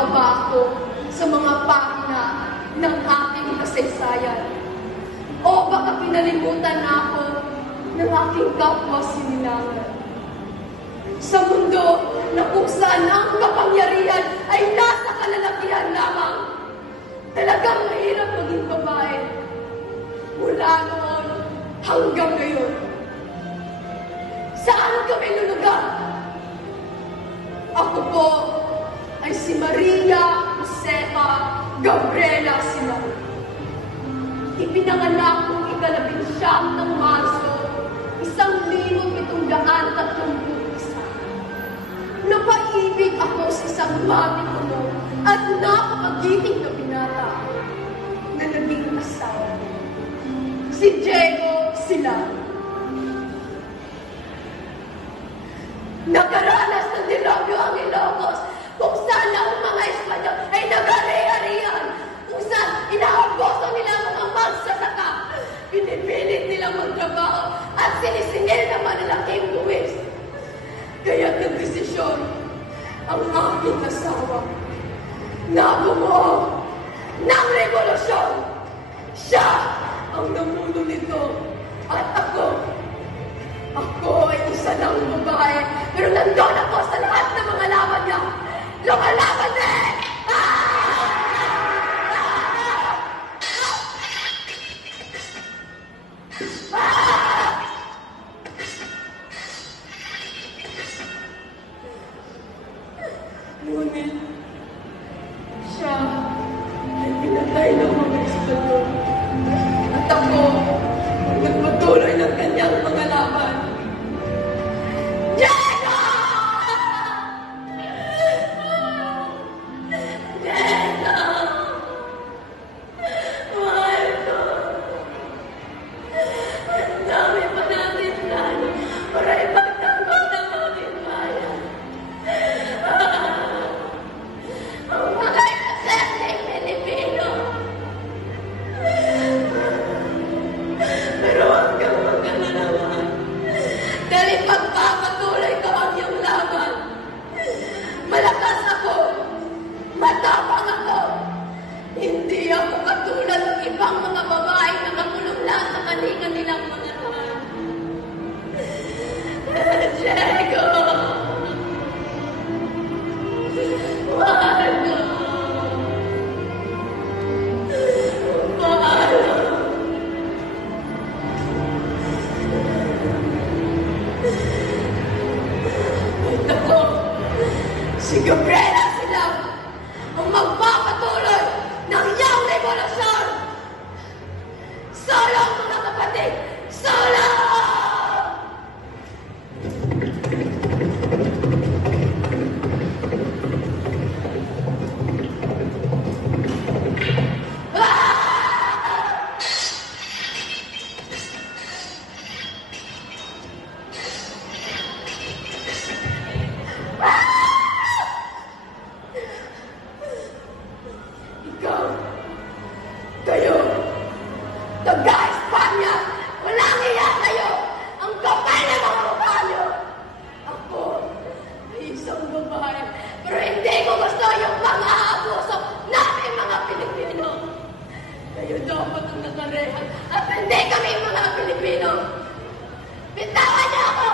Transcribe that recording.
pa ba ako sa mga pahina ng aking kasaysayan? O baka pinalimutan na ako ng aking kapwa sinilangan? Sa mundo na kung saan ang kapangyarihan ay nasa kalalakihan lamang, talagang mahirap maging babae. Mula noon hanggang ngayon. Saan kami lulugar? Ako po ay si Maria Josefa Gabriela Simon. Ipinanganak kong ika-19 ng Marso, 1731. Napaibig ako sa isang matikulo at napapagiting na binata na naging asawa. Si Diego Silao. Nakaranas ng dilobyo ang Ilocos, kung saan ang mga Espanyol ay nag-ari-arian, kung saan inaaboso nila ang mga magsasaka, pinipilit nilang magtrabaho at sinisingil ng malalaking buwis. Kaya nagdesisyon ang aking asawa na bumuo ng revolusyon. Siya ang namuno nito at ako ay isa ng babae, pero nandun ako sa lahat ng mga laban niya. Lumalaban din! Ngunit, siya ay pinatay ng mga Espanyol. At ako, nagpatuloy ng kanyang mga laban. Diego! Diego! Mahal ko. Ang dami pa natin plano para ipagtanggol ng ating bayan. Ang mga kasasing Pilipino. Pero hanggang magkalalaman, dahil pagpapatuloy ko ang iyong laban. Malakas ako, matapang ako. Hindi ako katulad ng ibang mga babae na makulong lang sa kanilang mga laman. Diego! Mahal ko! Mahal ko! Ako, si Gabriela Silao, ang magpapatuloy ng iyong revolusyon. Solo, mga kapatid! Solo! Ikaw, kayo, taga-Espanya, walang iya kayo, ang kapal na mga mukha niyo. Ako, ay isang babae, pero hindi ko gusto yung mga abuso namin mga Pilipino. Kayo dapat ang nakarehan at hindi kami mga Pilipino. Bitawan niyo ako!